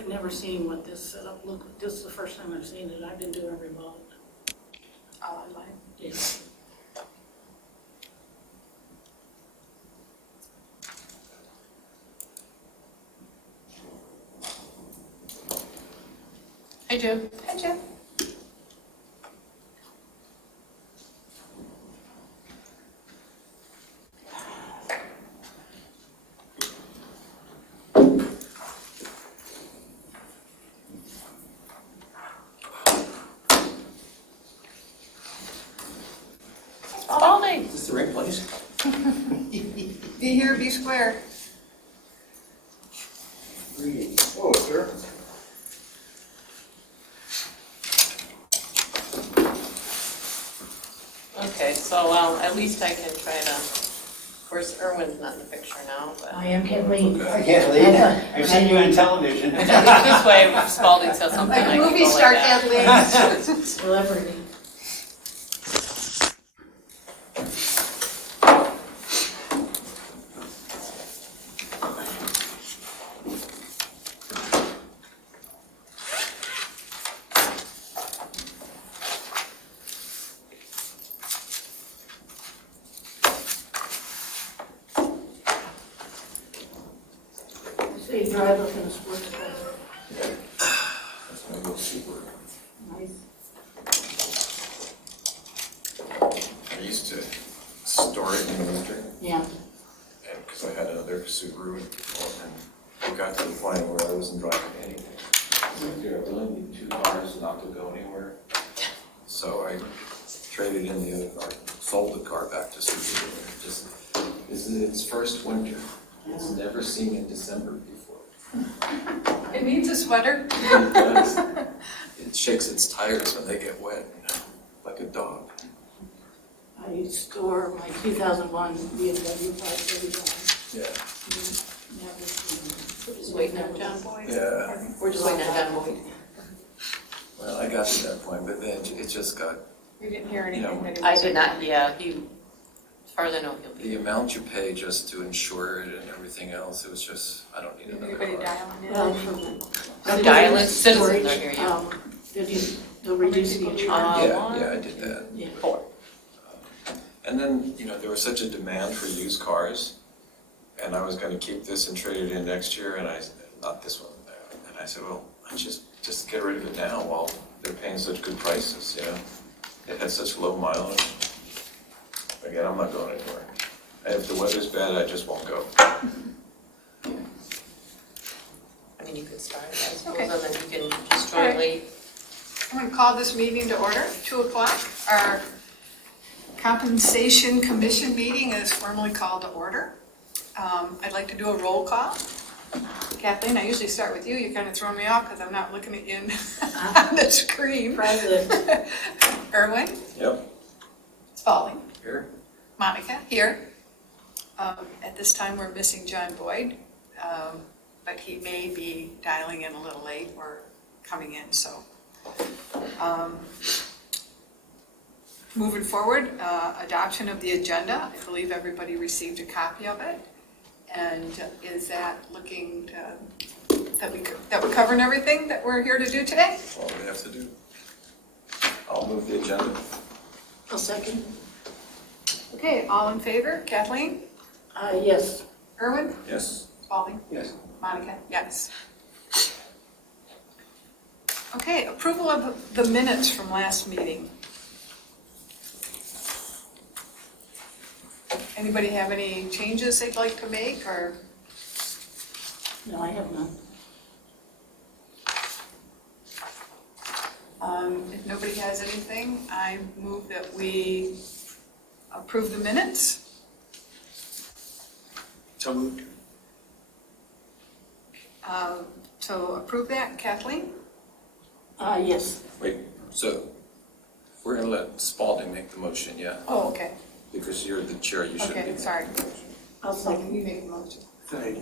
I've never seen what this setup looked like. This is the first time I've seen it. I've been doing remote. All online. Yeah. Hey, Jim. Hi, Jim. Spalding. Is this the right place? Be here, be square. Oh, sure. Okay, so well, at least I can try to, of course, Erwin's not in the picture now, but I am Kathleen. I can't leave. I've seen you on television. this way Spalding says something. Like I a can movie go star, like that. Kathleen. Celebrity. So you drive up in a sports car. That's my little super. Nice. I used to store it in the winter, Yeah. and because I had another Subaru, and it got to the point where I wasn't driving anything. I really need two cars not to go anywhere. So I traded in the other car, sold the car back to Subaru. This is its first winter. It's never seen in December before. It needs a sweater. It does. It shakes its tires when they get wet, like a dog. I store my 2001 BMW 531. Yeah. Never seen it. Just waiting on John Boyd. Yeah. We're just waiting on John Boyd. Well, I got to that point, but then it just got, We didn't hear anything. No. that he I was- did not, yeah, he, as far as I know, he'll be. the amount you pay just to insure it and everything else, it was just, I don't need another Everybody car. dialing in. Well, for The dialing citizens are here, yeah. They'll reduce the insurance. Yeah, I did that. Yeah. 4. And then, there was such a demand for used cars, and I was gonna keep this and trade it in next year, and not this one. And I said, well, just get rid of it now while they're paying such good prices, It had such low mileage. Again, I'm not going anywhere. And if the weather's bad, I just won't go. I mean, you could start, I suppose, Okay. and then you can just All right. jointly. I'm going to call this meeting to order, 2 o'clock. Our Compensation Commission meeting is formally called to order. I'd like to do a roll call. Kathleen, I usually start with you. You kind of throw me off because I'm not looking at you on the screen. President. Erwin, Yep. Spalding, Here. Monica, here. At this time, we're missing John Boyd, but he may be dialing in a little late or coming in, so. Moving forward, adoption of the agenda. I believe everybody received a copy of it. And is that looking that we're covering everything that we're here to do today? That's all we have to do. I'll move the agenda. A second. Okay, all in favor? Kathleen? Yes. Erwin? Yes. Spalding? Yes. Monica? Yes. Okay, approval of the minutes from last meeting. Anybody have any changes they'd like to make, or? No, I have none. If nobody has anything, I move that we approve the minutes. So moved. So approve that, Kathleen? Yes. Wait, so we're gonna let Spalding make the motion, yeah? Oh, okay, Because you're the chair, you should be. okay, sorry. I'll second. You make the motion. Sorry.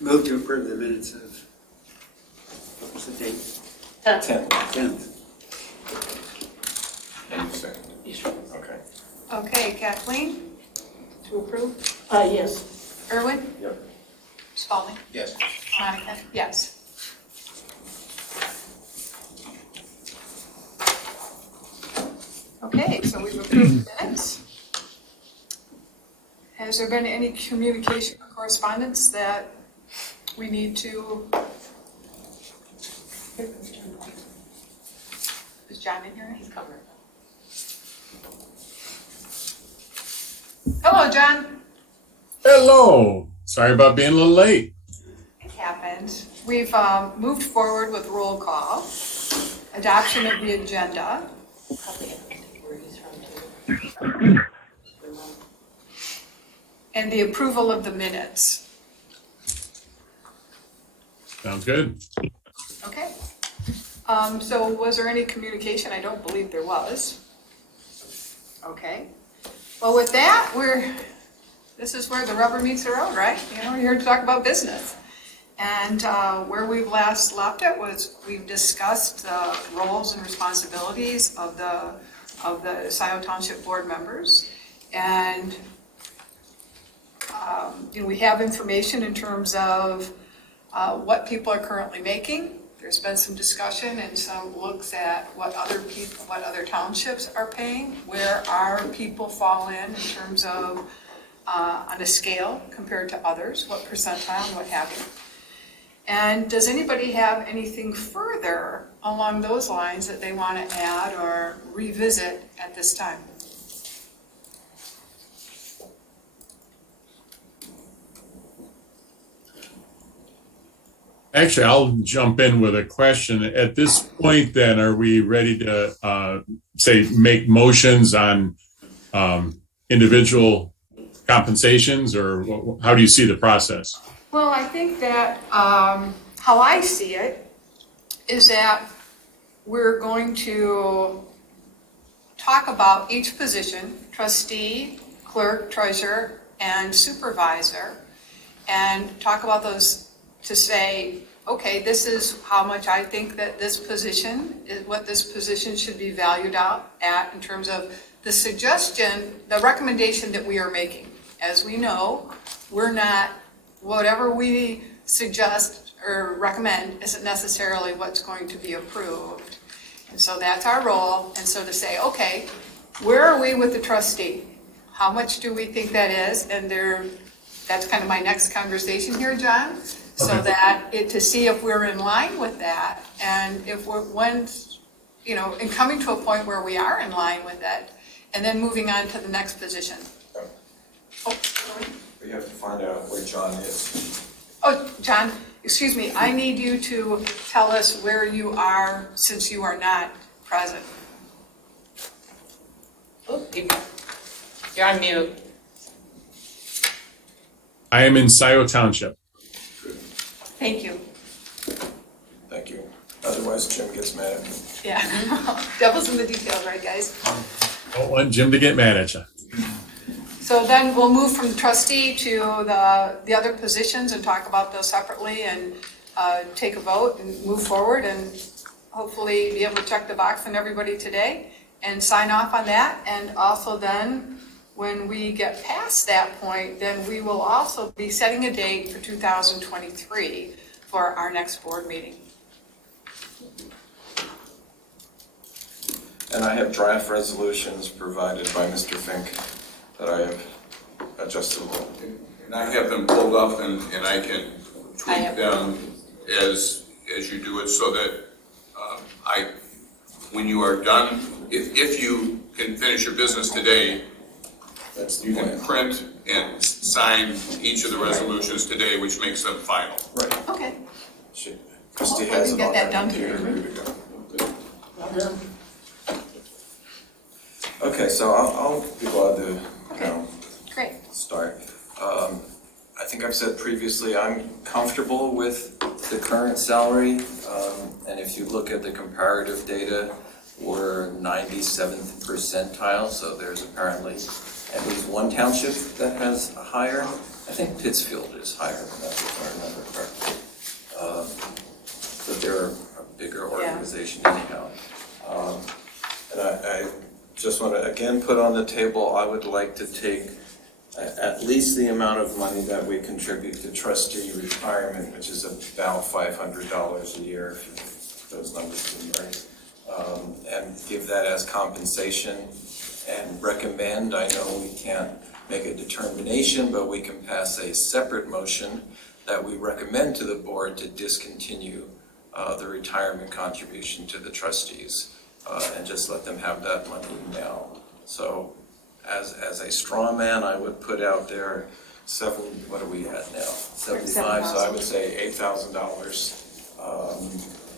Move to approve the minutes of, what was the date? 10th. 10th. And you second. Yes. Okay. Okay, Kathleen, to approve? Yes. Erwin? Yep. Spalding? Yes. Monica? Yes. Okay, so we've approved the minutes. Has there been any communication or correspondence that we need to? Is John in here? He's covered. Hello, John. Hello. Sorry about being a little late. It happens. We've moved forward with roll call, adoption of the agenda, Probably where he's from too. and the approval of the minutes. Sounds good. Okay. So was there any communication? I don't believe there was. Okay. Well, with that, this is where the rubber meets the road, right? You know, we're here to talk about business. And where we've last left it was we've discussed the roles and responsibilities of the Scio Township board members. And we have information in terms of what people are currently making. There's been some discussion and some looks at what other townships are paying, where our people fall in terms of on a scale compared to others, what percentile, and what have you. And does anybody have anything further along those lines that they want to add or revisit at this time? Actually, I'll jump in with a question. At this point, then, are we ready to, make motions on individual compensations, or how do you see the process? Well, I think that how I see it is that we're going to talk about each position, trustee, clerk, treasurer, and supervisor, and talk about those to say, okay, this is how much I think that this position is, what this position should be valued out at in terms of the suggestion, the recommendation that we are making. As we know, we're not, whatever we suggest or recommend isn't necessarily what's going to be approved. And so that's our role. And so to say, okay, where are we with the trustee? How much do we think that is? And that's kind of my next conversation here, John. So Okay. that to see if we're in line with that, and if we're and coming to a point where we are in line with it, and then moving on to the next position. Oh, sorry. We have to find out where John is. Oh, John, excuse me, I need you to tell us where you are since you are not present. Oh, you're on mute. I am in Scio Township. Thank you. Thank you. Otherwise, Jim gets mad at me. Yeah, devil's in the details, right, guys? Don't want Jim to get mad at you. So then we'll move from trustee to the other positions and talk about those separately and take a vote and move forward and hopefully be able to check the box on everybody today and sign off on that. And also then, when we get past that point, then we will also be setting a date for 2023 for our next board meeting. And I have draft resolutions provided by Mr. Fink that I have adjusted a little. And I have them pulled up and I can I tweak have them as you do it so that when you are done, if you can finish your business today, That's the you can plan. print and sign each of the resolutions today, which makes them final. Right. Okay. Christie Hopefully has we it can on get that her done computer, today. ready to go. Good. Okay, so I'll be glad to, Great. start. I think I've said previously, I'm comfortable with the current salary. And if you look at the comparative data, we're 97th percentile, so there's apparently at least one township that has a higher. I think Pittsfield is higher than that, if I remember correctly. But they're a bigger organization anyhow. And I just want to again put on the table, I would like to take at least the amount of money that we contribute to trustee retirement, which is about $500 a year, if those numbers seem right. and give that as compensation and recommend. I know we can't make a determination, but we can pass a separate motion that we recommend to the board to discontinue the retirement contribution to the trustees and just let them have that money now. So as a straw man, I would put out there what are we at now? 75, so I would say $8,000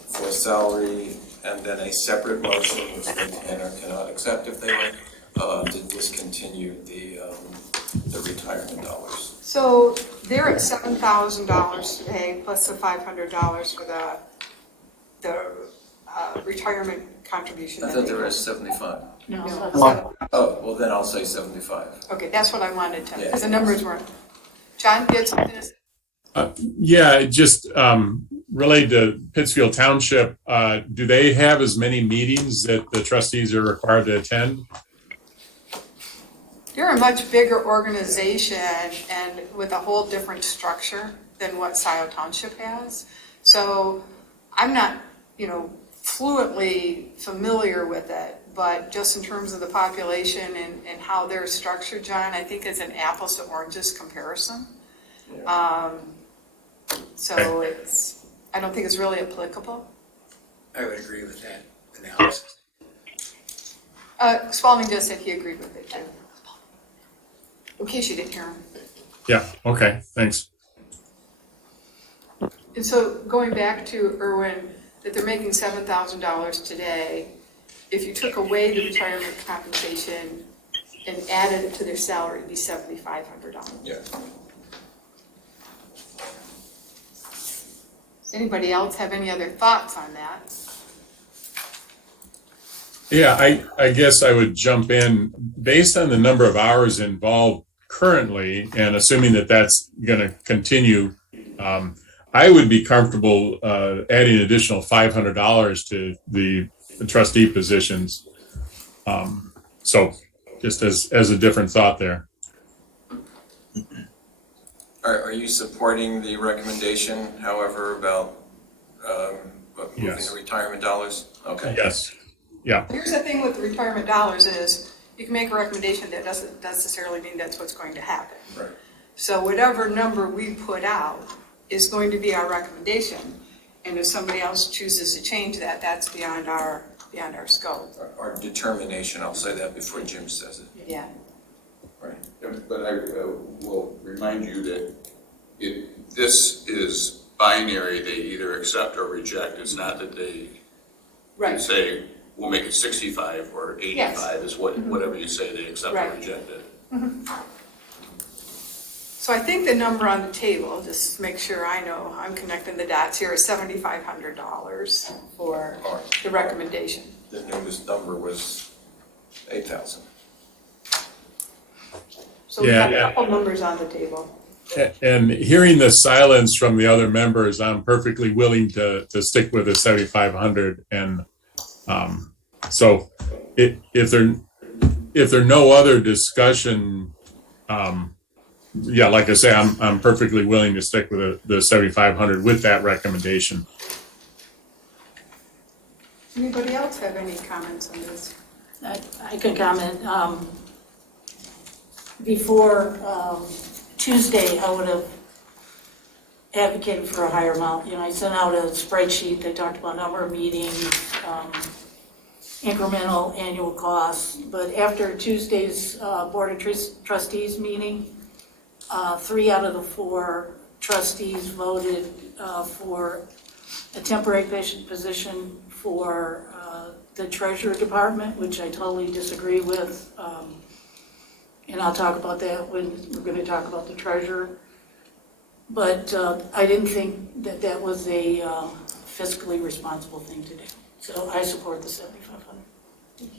for salary, and then a separate motion, which they can or cannot accept if they like, to discontinue the retirement dollars. So they're at $7,000 today, plus the $500 for the retirement contribution. I that thought they they were at get. 75. No, No, that's seven. Oh, well then I'll say 75. Okay, that's what I wanted to, Yeah. because the numbers weren't. John, you had something to say? Yeah, just related to Pittsfield Township, do they have as many meetings that the trustees are required to attend? You're a much bigger organization and with a whole different structure than what Scio Township has. So I'm not, fluently familiar with it, but just in terms of the population and how they're structured, John, I think it's an apples to oranges comparison. So I don't think it's really applicable. I would agree with that analysis. Spalding just said he agreed with it too. In case you didn't hear him. Yeah, okay, thanks. And so going back to Irwin, that they're making $7,000 today, if you took away the retirement compensation and added it to their salary, it'd be $7,500. Yeah. Anybody else have any other thoughts on that? Yeah, I guess I would jump in based on the number of hours involved currently, and assuming that that's going to continue. I would be comfortable adding an additional $500 to the trustee positions. So, just as a different thought there. Are you supporting the recommendation, however, about moving Yes. the retirement dollars? Okay. Yes. Yeah. Here's the thing with the retirement dollars is you can make a recommendation that doesn't necessarily mean that's what's going to happen. Right. So whatever number we put out is going to be our recommendation. And if somebody else chooses to change that, that's beyond our scope. Our determination, I'll say that before Jim says it. Yeah. Right. But I will remind you that this is binary, they either accept or reject. It's not that they say, we'll make it 65 or 85 Yes. is whatever you say, they accept or Right. reject it. So I think the number on the table, just to make sure I know I'm connecting the dots here, is $7,500 for the recommendation. The newest number was 8,000. So we have Yeah. a couple numbers on the table. And hearing the silence from the other members, I'm perfectly willing to stick with the 7,500. And so if there no other discussion, yeah, like I say, I'm perfectly willing to stick with the 7,500 with that recommendation. Anybody else have any comments on this? I can comment. Before Tuesday, I would have advocated for a higher amount. I sent out a spreadsheet that talked about number of meetings, incremental annual costs. But after Tuesday's Board of Trustees meeting, 3 out of the 4 trustees voted for a temporary position for the Treasurer Department, which I totally disagree with. And I'll talk about that when we're going to talk about the treasurer. But I didn't think that that was a fiscally responsible thing to do. So I support the 7,500.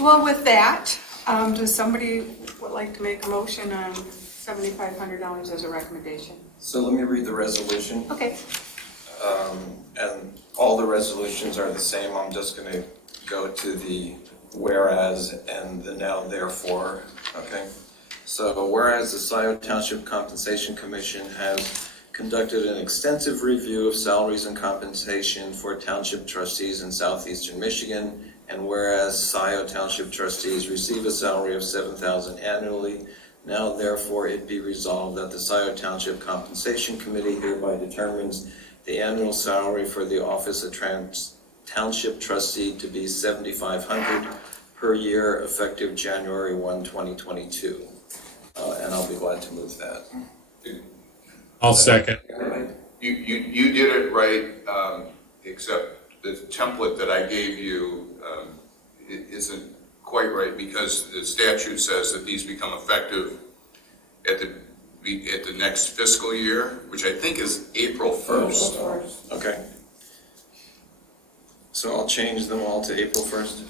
Well, with that, does somebody would like to make a motion on $7,500 as a recommendation? So let me read the resolution. Okay. And all the resolutions are the same. I'm just going to go to the whereas and the now therefore, okay? So whereas the Scio Township Compensation Commission has conducted an extensive review of salaries and compensation for township trustees in southeastern Michigan, and whereas Scio Township trustees receive a salary of $7,000 annually, now therefore it be resolved that the Scio Township Compensation Committee hereby determines the annual salary for the office of Township Trustee to be $7,500 per year effective January 1, 2022. And I'll be glad to move that. I'll second. You did it right, except the template that I gave you it isn't quite right, because the statute says that these become effective at the next fiscal year, which I think is April 1st. Okay. So I'll change them all to April 1st.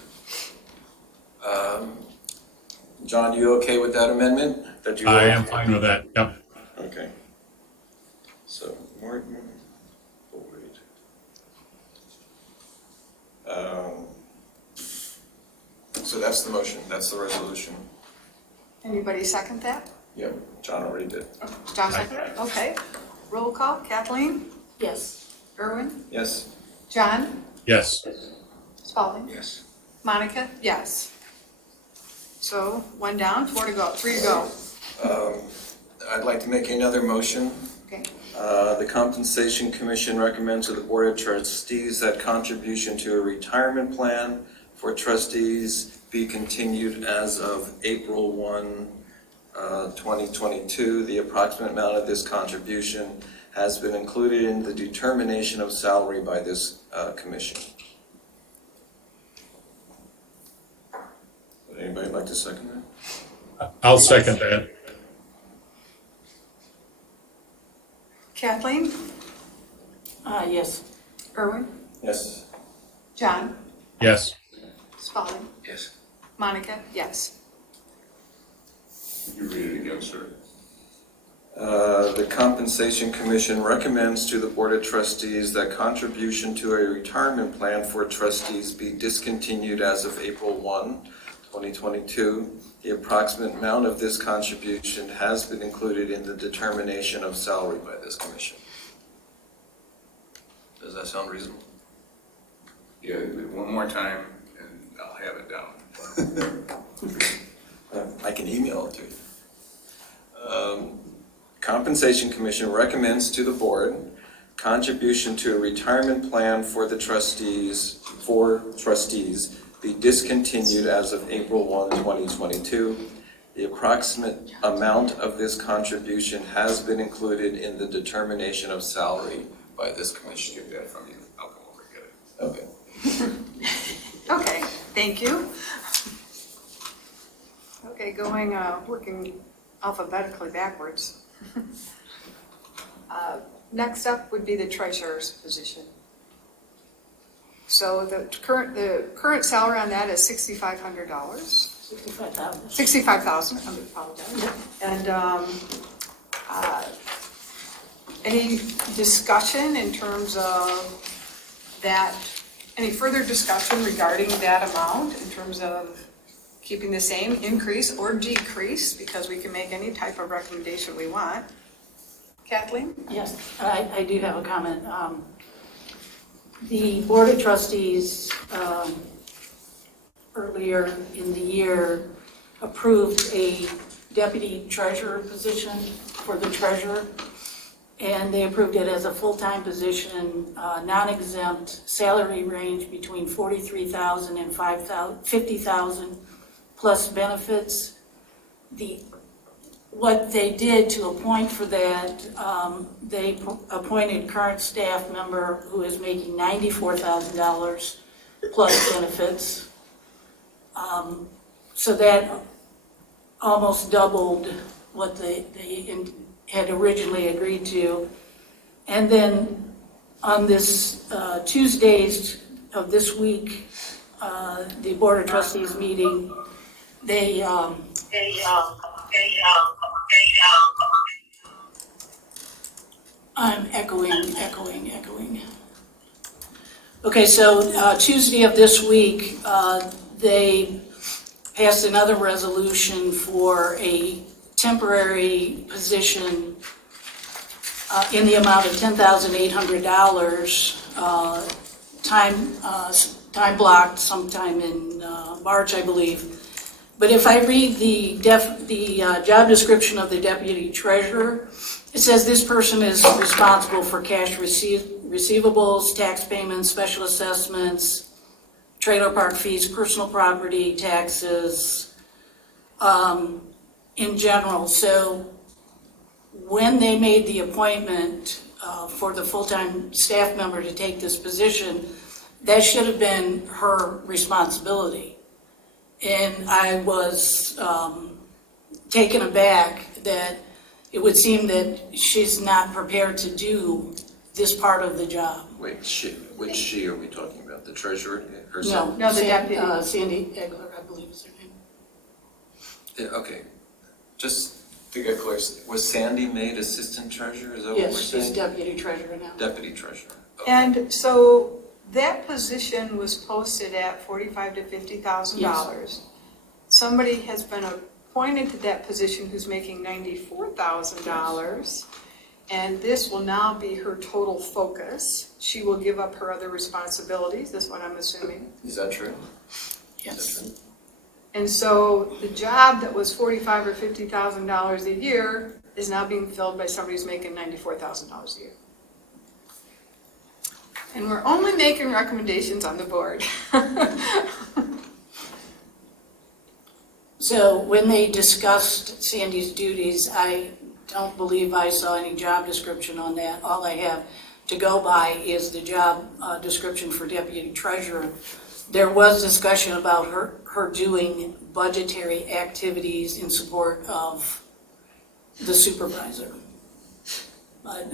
John, you okay with that amendment? That you I am fine with that. Yep. Okay. So Morton, Boyd. So that's the motion, that's the resolution. Anybody second that? Yep, John already did. John seconded? Okay. Roll call, Kathleen? Yes. Erwin? Yes? John? Yes. Spalding? Yes. Monica? Yes. So, 1 down, 4 to go, 3 to go. I'd like to make another motion. Okay. The Compensation Commission recommends to the Board of Trustees that contribution to a retirement plan for trustees be continued as of April 1, 2022. The approximate amount of this contribution has been included in the determination of salary by this commission. Would anybody like to second that? I'll second that. Kathleen? Yes. Erwin? Yes? John? Yes. Spalding? Yes. Monica? Yes. You read it again, sir. The Compensation Commission recommends to the Board of Trustees that contribution to a retirement plan for trustees be discontinued as of April 1, 2022. The approximate amount of this contribution has been included in the determination of salary by this commission. Does that sound reasonable? Yeah, one more time, and I'll have it down. I can email it to you. Compensation Commission recommends to the board contribution to a retirement plan for the trustees be discontinued as of April 1, 2022. The approximate amount of this contribution has been included in the determination of salary by this commission. Get that from you. I'll come over and get it. Okay. Okay, thank you. Okay, working alphabetically backwards. Next up would be the treasurer's position. So the current salary on that is $6,500. 65,000. 65,000, I apologize. And any discussion in terms of that, any further discussion regarding that amount in terms of keeping the same, increase or decrease, because we can make any type of recommendation we want. Kathleen? Yes, I do have a comment. The Board of Trustees earlier in the year approved a deputy treasurer position for the treasurer, and they approved it as a full-time position, non-exempt, salary range between $43,000 and $50,000 plus benefits. What they did to appoint for that, they appointed current staff member who is making $94,000 plus benefits. So that almost doubled what they had originally agreed to. And then on this Tuesdays of this week, the Board of Trustees meeting, I'm echoing. Okay, so Tuesday of this week, they passed another resolution for a temporary position in the amount of $10,800, time blocked sometime in March, I believe. But if I read the job description of the deputy treasurer, it says this person is responsible for cash receivables, tax payments, special assessments, trailer park fees, personal property taxes, in general. So when they made the appointment for the full-time staff member to take this position, that should have been her responsibility. And I was taken aback that it would seem that she's not prepared to do this part of the job. Wait, which she are we talking about? The treasurer herself? No, the deputy. Sandy Egler, I believe is her name. Yeah, okay, just to get clear, was Sandy made assistant treasurer? Is that what we're Yes, saying? she's deputy treasurer now. Deputy treasurer. Okay. And so that position was posted at $45,000 to $50,000. Somebody has been appointed to that position who's making $94,000. And this will now be her total focus. She will give up her other responsibilities, that's what I'm assuming. Is that true? Yes. Is that true? And so the job that was $45,000 or $50,000 a year is now being filled by somebody who's making $94,000 a year. And we're only making recommendations on the board. So when they discussed Sandy's duties, I don't believe I saw any job description on that. All I have to go by is the job description for deputy treasurer. There was discussion about her doing budgetary activities in support of the supervisor. But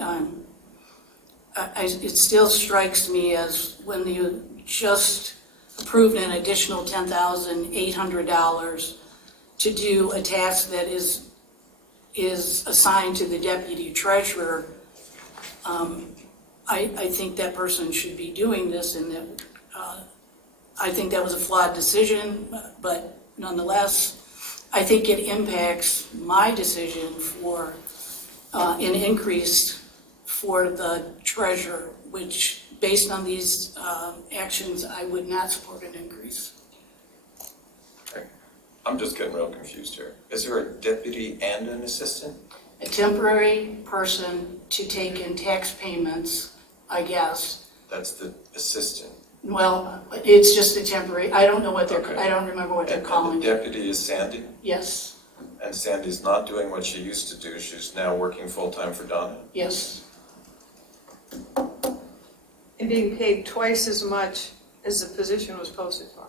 it still strikes me as when you just approved an additional $10,800 to do a task that is assigned to the deputy treasurer, I think that person should be doing this, and that I think that was a flawed decision, but nonetheless, I think it impacts my decision for an increase for the treasurer, which, based on these actions, I would not support an increase. Okay. I'm just getting real confused here. Is there a deputy and an assistant? A temporary person to take in tax payments, I guess. That's the assistant. Well, it's just a temporary, I don't know what they're, Okay. I don't remember what they're And calling the it. deputy is Sandy? Yes, And Sandy's not doing what she used to do. She's now working full-time for Donna? yes. And being paid twice as much as the position was posted for.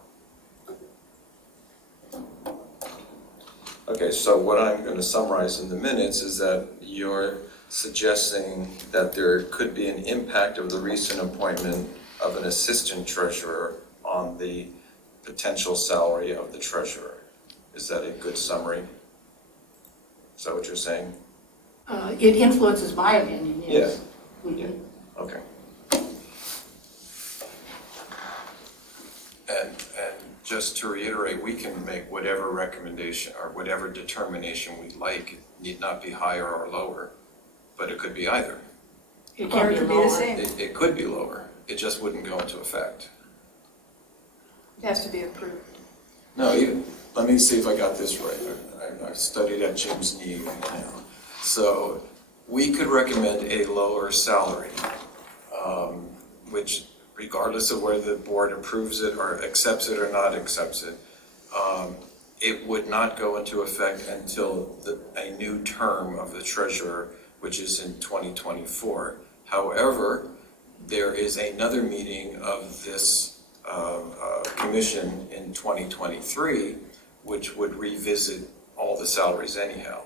Okay, so what I'm going to summarize in the minutes is that you're suggesting that there could be an impact of the recent appointment of an assistant treasurer on the potential salary of the treasurer. Is that a good summary? Is that what you're saying? It influences my opinion, yes. Yeah. Okay. And just to reiterate, we can make whatever recommendation or whatever determination we like. It need not be higher or lower, but it could be either. It Or can it be could be the lower. same. It could be lower. It just wouldn't go into effect. It has to be approved. No, let me see if I got this right. I studied at Jim's knee now. So we could recommend a lower salary, which regardless of whether the board approves it or accepts it or not accepts it, it would not go into effect until a new term of the treasurer, which is in 2024. However, there is another meeting of this commission in 2023, which would revisit all the salaries anyhow.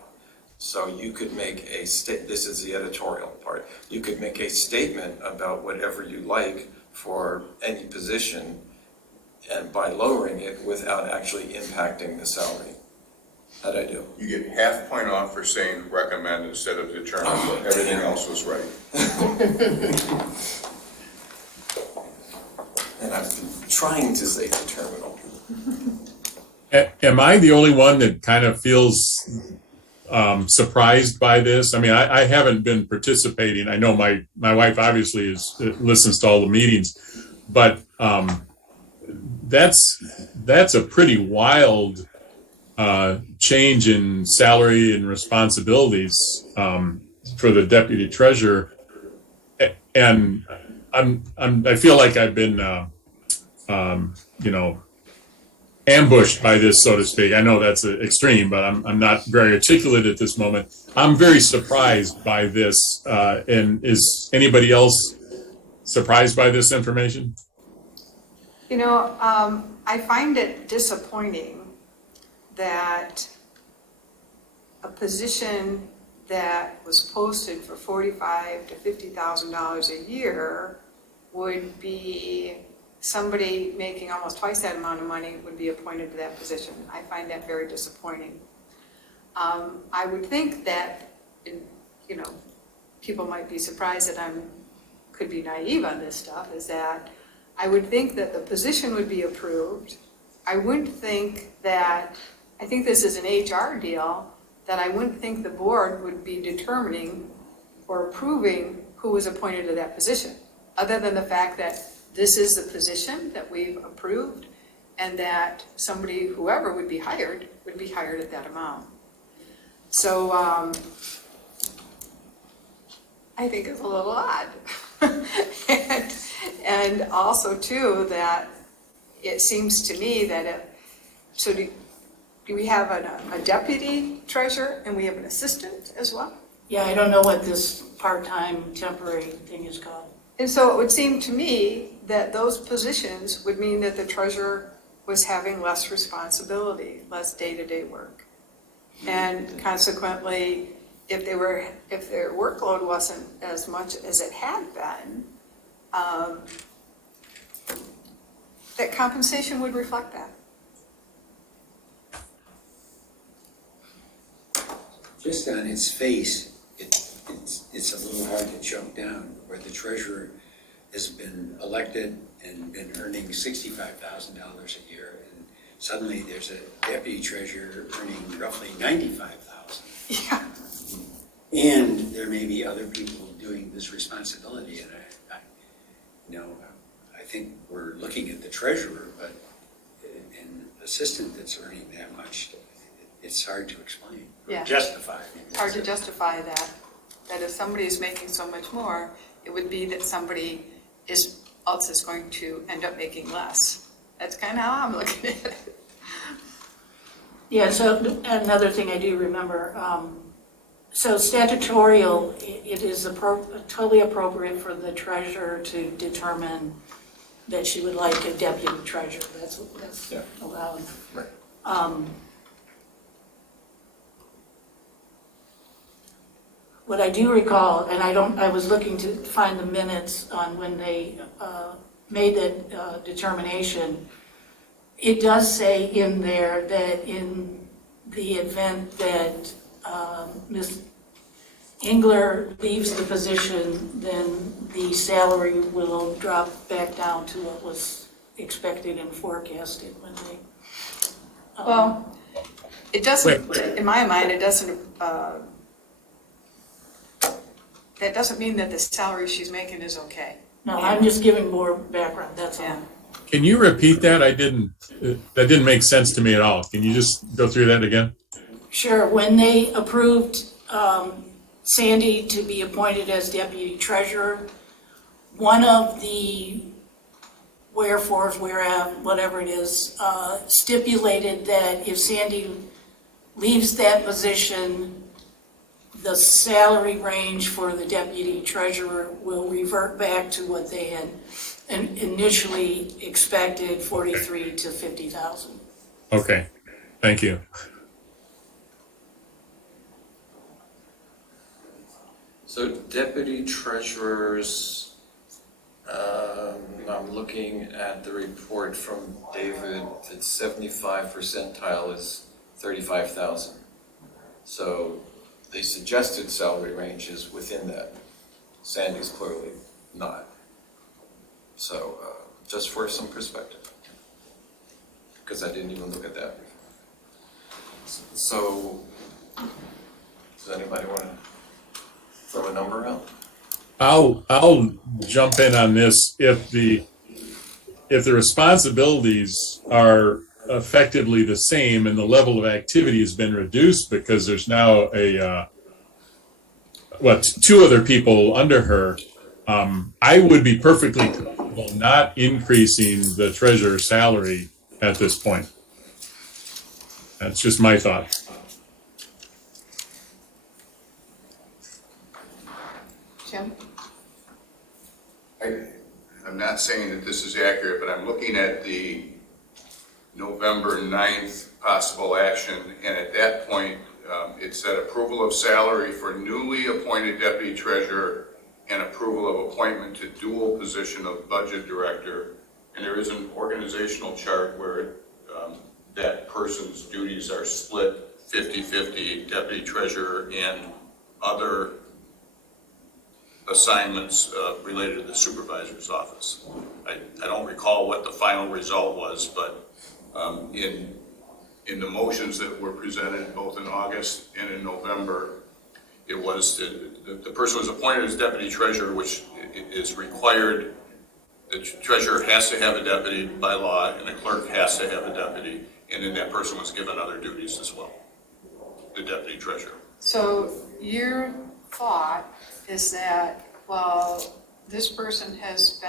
So you could make this is the editorial part, you could make a statement about whatever you like for any position, and by lowering it without actually impacting the salary. How'd I do? You get half point off for saying recommend instead of determine. Everything else was right. And I'm trying to say determinal. Am I the only one that kind of feels surprised by this. I mean, I haven't been participating. I know my wife obviously listens to all the meetings, but that's a pretty wild change in salary and responsibilities for the deputy treasurer, and I feel like I've been you know, ambushed by this, so to speak. I know that's extreme, but I'm not very articulate at this moment. I'm very surprised by this. And is anybody else surprised by this information? You know, I find it disappointing that a position that was posted for $45,000 to $50,000 a year would be somebody making almost twice that amount of money would be appointed to that position. I find that very disappointing. I would think that, you know, people might be surprised that could be naive on this stuff, is that I would think that the position would be approved. I wouldn't think that, I think this is an HR deal, that I wouldn't think the board would be determining or approving who was appointed to that position, other than the fact that this is the position that we've approved and that somebody, whoever would be hired at that amount. So I think it's a little odd. and also too, that it seems to me that do we have a deputy treasurer and we have an assistant as well? Yeah, I don't know what this part-time temporary thing is called. And so it would seem to me that those positions would mean that the treasurer was having less responsibility, less day-to-day work. And consequently, if their workload wasn't as much as it had been, that compensation would reflect that. Just on its face, it's a little hard to choke down, where the treasurer has been elected and been earning $65,000 a year, and suddenly there's a deputy treasurer earning roughly $95,000. Yeah. And there may be other people doing this responsibility, and I think we're looking at the treasurer, but an assistant that's earning that much, it's hard to explain, or Yeah. justify. It's hard to justify that if somebody is making so much more, it would be that somebody else is going to end up making less. That's kind of how I'm looking at it. Yeah, so another thing I do remember, so statutorial, it is totally appropriate for the treasurer to determine that she would like a deputy treasurer. That's Yeah. allowed. Right. What I do recall, and I was looking to find the minutes on when they made that determination. It does say in there that in the event that Ms. Engler leaves the position, then the salary will drop back down to what was expected and forecasted when they. Well, it doesn't, in my mind, it doesn't, that doesn't mean that the salary she's making is okay. No, I'm just giving more background, that's all. Yeah. Can you repeat that? That didn't make sense to me at all. Can you just go through that again? Sure, when they approved Sandy to be appointed as deputy treasurer, one of the wherefores, whereas, whatever it is, stipulated that if Sandy leaves that position, the salary range for the deputy treasurer will revert back to what they had initially expected, 43 to 50,000. Okay, thank you. So deputy treasurers, I'm looking at the report from David, that 75 percentile is 35,000. So the suggested salary range is within that. Sandy's clearly not. So just for some perspective, because I didn't even look at that before. So Does anybody want to throw a number out? I'll jump in on this. If the responsibilities are effectively the same and the level of activity has been reduced because there's now two other people under her, I would be perfectly comfortable not increasing the treasurer's salary at this point. That's just my thought. Jim? I'm not saying that this is accurate, but I'm looking at the November 9th possible action, and at that point, it said approval of salary for newly appointed deputy treasurer and approval of appointment to dual position of budget director. And there is an organizational chart where that person's duties are split 50-50, deputy treasurer and other assignments related to the supervisor's office. I don't recall what the final result was, but in the motions that were presented both in August and in November, it was the person was appointed as deputy treasurer, which is required. The treasurer has to have a deputy by law, and the clerk has to have a deputy, and then that person was given other duties as well, the deputy treasurer. So your thought is that, well, this person has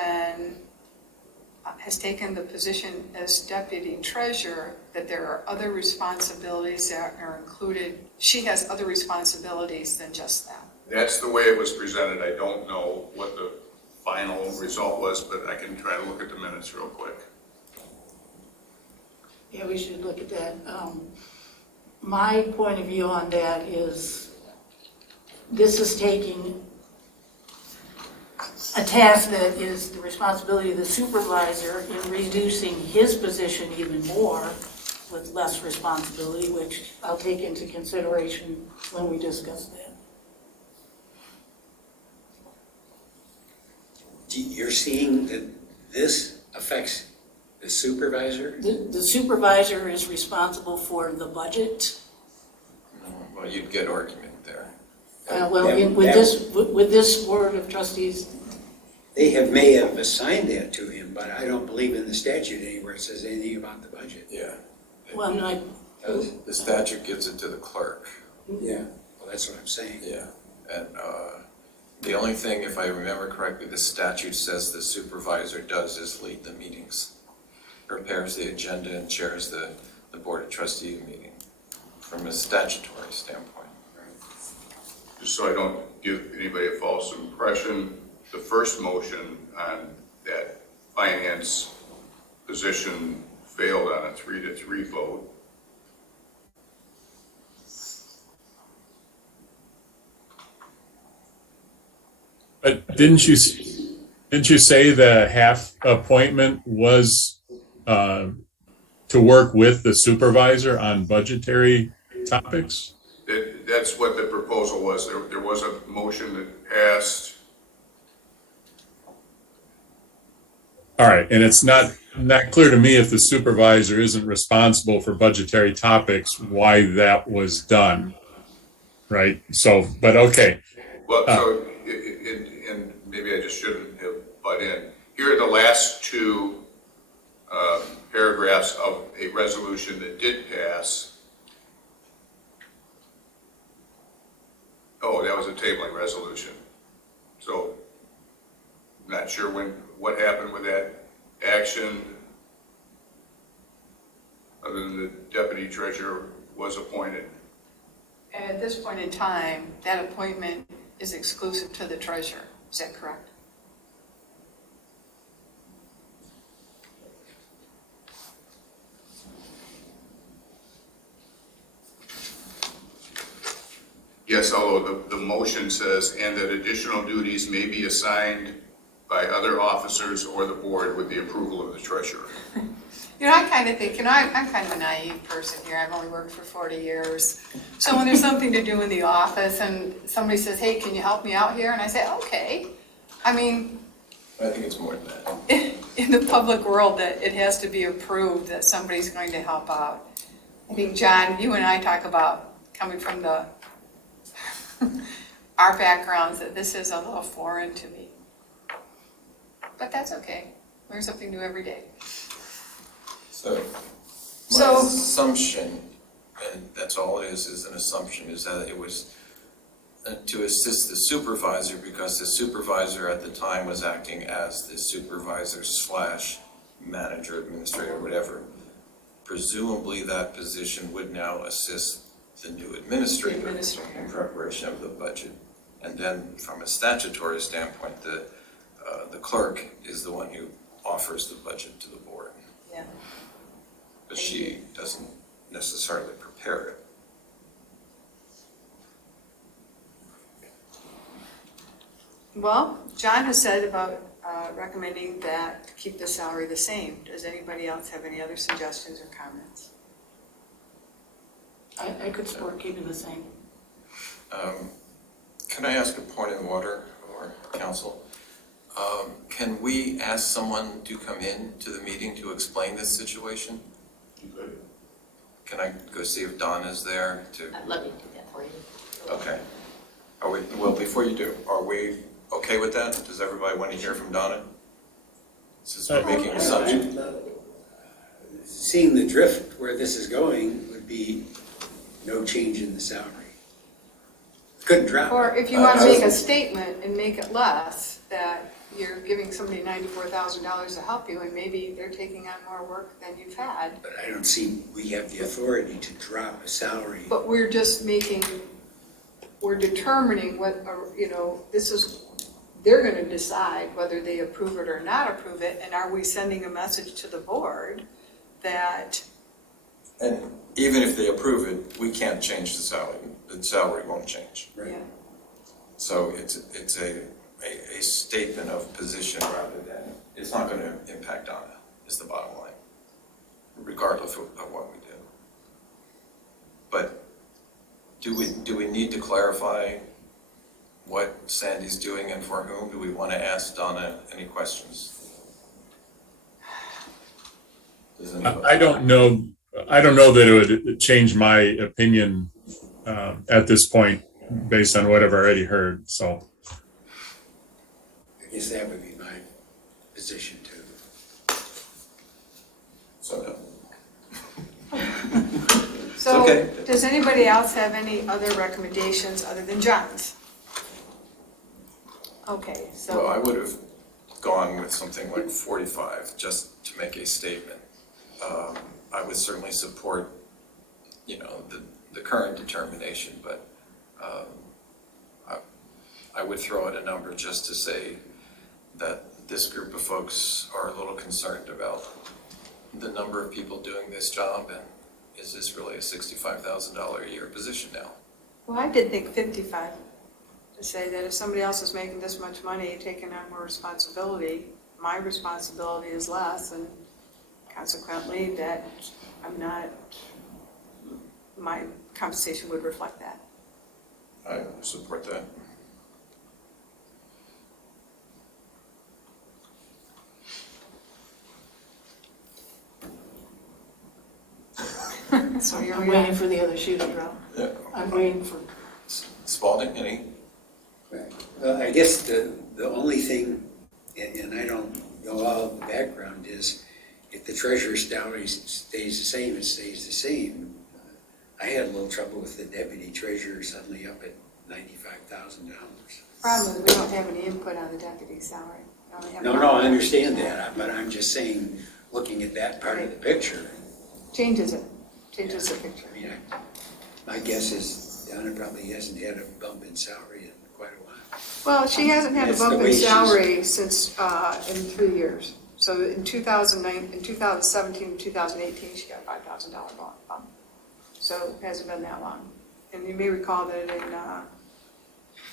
taken the position as deputy treasurer, that there are other responsibilities that are included. She has other responsibilities than just that. That's the way it was presented. I don't know what the final result was, but I can try to look at the minutes real quick. Yeah, we should look at that. My point of view on that is this is taking a task that is the responsibility of the supervisor in reducing his position even more with less responsibility, which I'll take into consideration when we discuss that. You're seeing that this affects the supervisor? The supervisor is responsible for the budget. Well, you'd get argument there. With this board of trustees, They may have assigned that to him, but I don't believe in the statute anywhere it says anything about the budget. Yeah. well, no, The statute gives it to the clerk. Yeah, well, that's what I'm saying. Yeah. And the only thing, if I remember correctly, the statute says the supervisor does is lead the meetings, prepares the agenda and chairs the board of trustee meeting from a statutory standpoint. Just so I don't give anybody a false impression, the first motion on that finance position failed on a 3-3 vote. But didn't you say the half appointment was to work with the supervisor on budgetary topics? That's what the proposal was. There was a motion that passed. All right, and it's not clear to me if the supervisor isn't responsible for budgetary topics, why that was done, right? So, but okay. Well, so, and maybe I just shouldn't have butt in. Here are the last two paragraphs of a resolution that did pass. Oh, that was a tabling resolution. So, not sure what happened with that action, other than the deputy treasurer was appointed. And at this point in time, that appointment is exclusive to the treasurer. Is that correct? Yes, although the motion says, and that additional duties may be assigned by other officers or the board with the approval of the treasurer. You know, I kind of think, I'm kind of a naive person here. I've only worked for 40 years. So when there's something to do in the office and somebody says, hey, can you help me out here? And I say, okay. I mean, I think it's more than that. in the public world, that it has to be approved that somebody's going to help out. I think, John, you and I talk about coming from the our backgrounds, that this is a little foreign to me. But that's okay. Learn something new every day. So, my So- assumption, and that's all it is an assumption, is that it was to assist the supervisor, because the supervisor at the time was acting as the supervisor slash manager, administrator, whatever. Presumably that position would now assist the new administrator Administrator. in preparation of the budget. And then from a statutory standpoint, the clerk is the one who offers the budget to the board. Yeah. But she doesn't necessarily prepare it. Well, John has said about recommending that keep the salary the same. Does anybody else have any other suggestions or comments? I could support keeping the same. Can I ask a point of order, or counsel? Can we ask someone to come in to the meeting to explain this situation? Good. Can I go see if Don is there to, Let me do that for you. okay. Are we, well, before you do, are we okay with that? Does everybody want to hear from Donna? Since we're making assumptions. Seeing the drift where this is going would be no change in the salary. Couldn't drop Or it. if you want to make a statement and make it less, that you're giving somebody $94,000 to help you, and maybe they're taking on more work than you've had. But I don't see we have the authority to drop a salary. But we're just we're determining what, this is, they're going to decide whether they approve it or not approve it, and are we sending a message to the board that, And even if they approve it, we can't change the salary. The salary won't change. Right. yeah, So it's a statement of position rather than, it's not going to impact Donna, is the bottom line, regardless of what we do. But do we need to clarify what Sandy's doing and for whom? Do we want to ask Donna any questions? Does anybody- I don't know that it would change my opinion at this point based on what I've already heard, so. I guess that would be my position too. So, no. so, Okay. does anybody else have any other recommendations other than John's? Okay, Well, I so, would have gone with something like 45, just to make a statement. I would certainly support, the current determination, but I would throw out a number just to say that this group of folks are a little concerned about the number of people doing this job, and is this really a $65,000 a year position now? well, I did think 55, to say that if somebody else is making this much money, taking on more responsibility, my responsibility is less, and consequently, that my compensation would reflect that. I support that. So you're I'm waiting for the other shoe to drop. Yeah. I'm waiting for, Spalding, any? Right. Well, I guess the only thing, and I don't know all the background, is if the treasurer's salary stays the same, it stays the same. I had a little trouble with the deputy treasurer suddenly up at $95,000. Problem is, we don't have any input on the deputy's salary. We only have- No, I understand that, but I'm just saying, looking at that part of the picture, Changes the picture. I mean, my guess is Donna probably hasn't had a bump in salary in quite a while. Well, she hasn't had a That's the bump way in she's- salary since, in 3 years. So in 2017 and 2018, she got a $5,000 bump. So it hasn't been that long. And you may recall that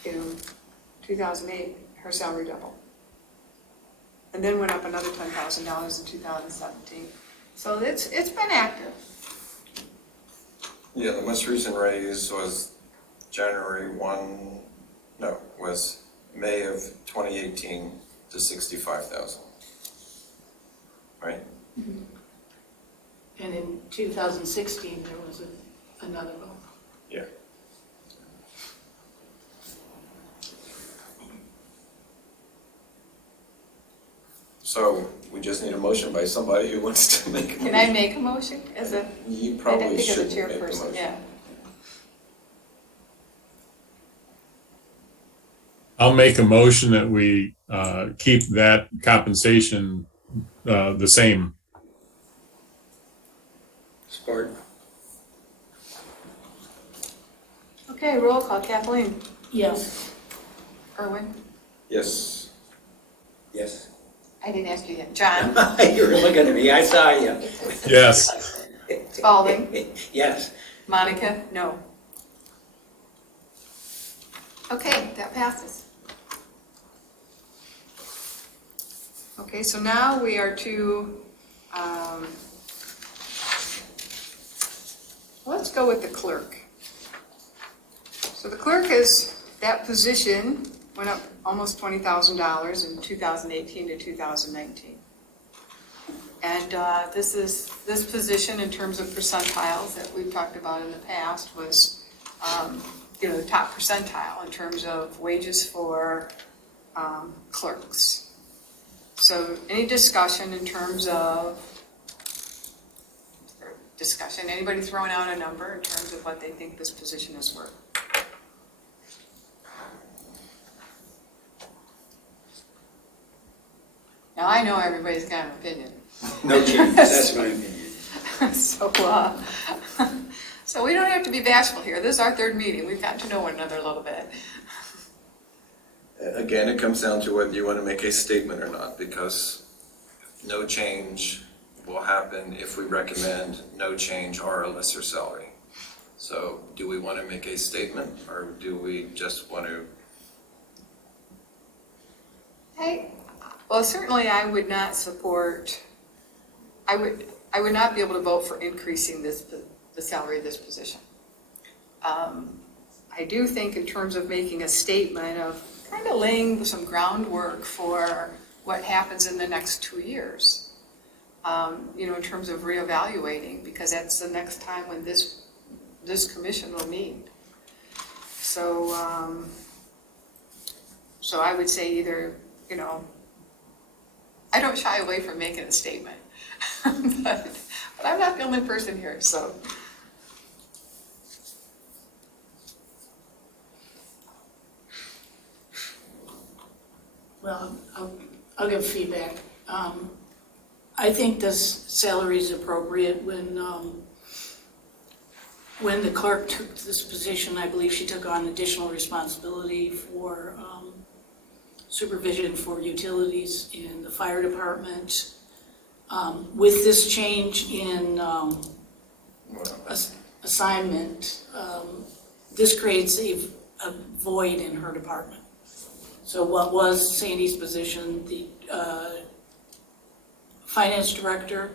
in 2008, her salary doubled. And then went up another $10,000 in 2017. So it's been active. Yeah, the most recent raise was was May of 2018 to 65,000. Right? and in 2016, there was another bump. Yeah. So we just need a motion by somebody who wants to make a motion. Can I make a motion as a, You I probably didn't think should of the make the chairperson, motion. yeah. I'll make a motion that we keep that compensation the same. Support. Okay, roll call, Kathleen. Yes. Erwin? Yes. Yes. I didn't ask you yet. John? You were looking at me, I saw you. Yes. Spalding? Yes. Monica? No. Okay, that passes. Okay, so now we are to, let's go with the clerk. So the clerk is, that position went up almost $20,000 in 2018 to 2019. And this position, in terms of percentiles that we've talked about in the past, was, the top percentile in terms of wages for clerks. So any discussion in terms of, anybody throwing out a number in terms of what they think this position is worth? Now, I know everybody's got an opinion. No change, that's my opinion. So we don't have to be bashful here. This is our third meeting. We've gotten to know one another a little bit. Again, it comes down to whether you want to make a statement or not, because no change will happen if we recommend no change or a lesser salary. So do we want to make a statement, or do we just want to? Well, certainly I would not support, I would not be able to vote for increasing the salary of this position. I do think in terms of making a statement of kind of laying some groundwork for what happens in the next 2 years, in terms of reevaluating, because that's the next time when this commission will meet. So I would say either, I don't shy away from making a statement, but I'm not the only person here, so. Well, I'll give feedback. I think this salary is appropriate. When the clerk took this position, I believe she took on additional responsibility for supervision for utilities in the fire department. With this change in assignment, this creates a void in her department. So what was Sandy's position, the finance director,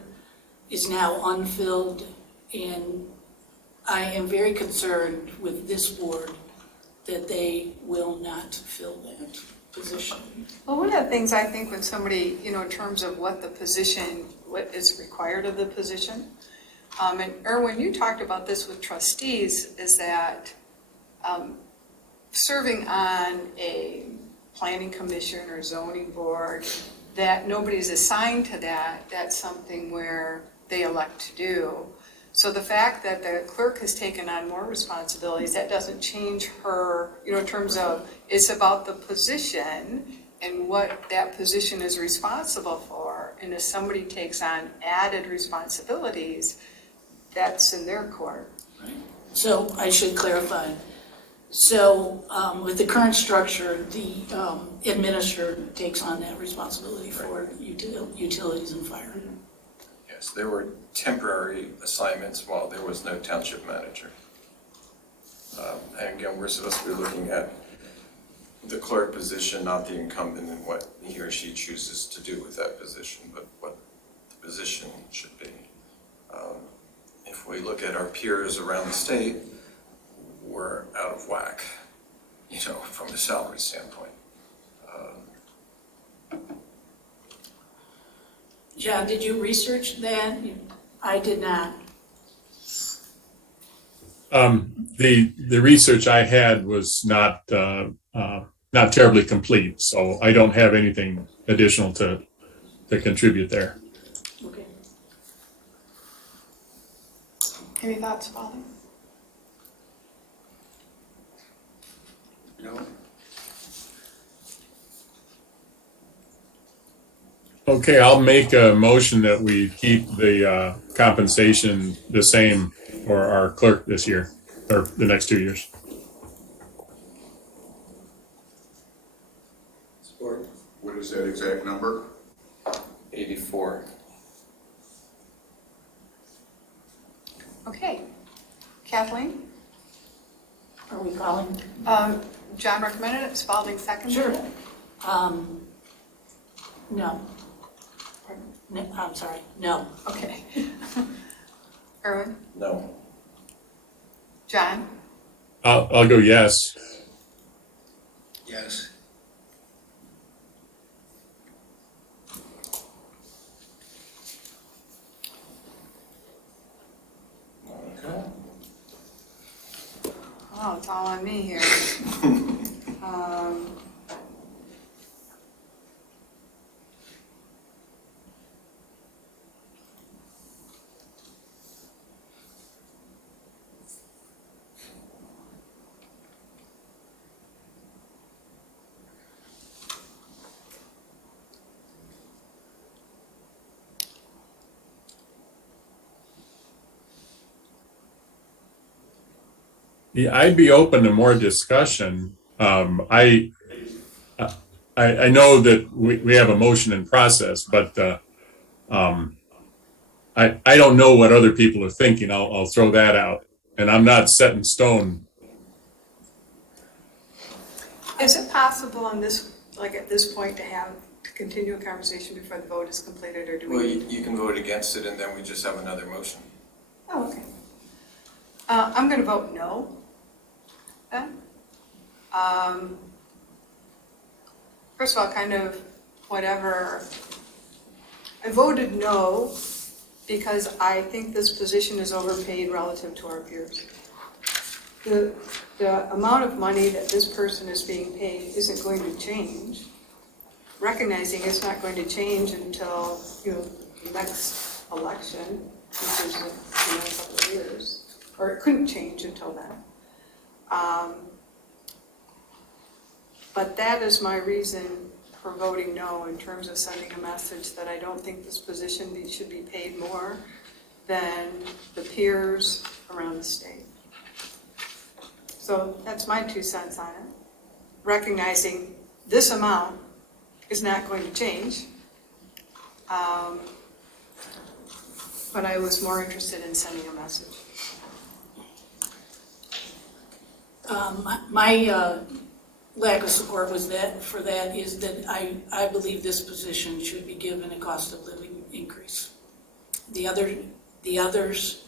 is now unfilled, and I am very concerned with this board that they will not fill that position. Well, one of the things I think when somebody, in terms of what the position, what is required of the position, and Erwin, you talked about this with trustees, is that serving on a planning commission or zoning board, that nobody's assigned to that, that's something where they elect to do. So the fact that the clerk has taken on more responsibilities, that doesn't change her, in terms of, it's about the position and what that position is responsible for. And if somebody takes on added responsibilities, that's in their court. Right. So I should clarify. So with the current structure, the administrator takes on that responsibility for utilities and fire. Yes, there were temporary assignments while there was no township manager. And again, we're supposed to be looking at the clerk position, not the incumbent, and what he or she chooses to do with that position, but what the position should be. If we look at our peers around the state, we're out of whack, from a salary standpoint. John, did you research that? I did not. The research I had was not terribly complete, so I don't have anything additional to to contribute there. Okay. Any thoughts, Spalding? No? Okay, I'll make a motion that we keep the compensation the same for our clerk this year, or the next 2 years. Support. What is that exact number? 84. Okay. Kathleen? Are we calling? John recommended it, Spalding seconded Sure. it. No. No, I'm sorry, no. Okay. Erwin? No. John? I'll go yes. Yes. Okay. Oh, it's all on me here. Um, Yeah, I'd be open to more discussion. I know that we have a motion in process, but I don't know what other people are thinking. I'll throw that out, and I'm not set in stone. Is it possible on this, like at this point, to continue a conversation before the vote is completed, or do we? Well, you can vote against it, and then we just have another motion. Oh, okay. I'm going to vote no. Then. First of all, kind of whatever. I voted no because I think this position is overpaid relative to our peers. The amount of money that this person is being paid isn't going to change. Recognizing it's not going to change until, the next election, which is a couple of years, or it couldn't change until then. But that is my reason for voting no, in terms of sending a message that I don't think this position should be paid more than the peers around the state. So that's my 2 cents on it. Recognizing this amount is not going to change. But I was more interested in sending a message. My lack of support is that I believe this position should be given a cost of living increase. The others,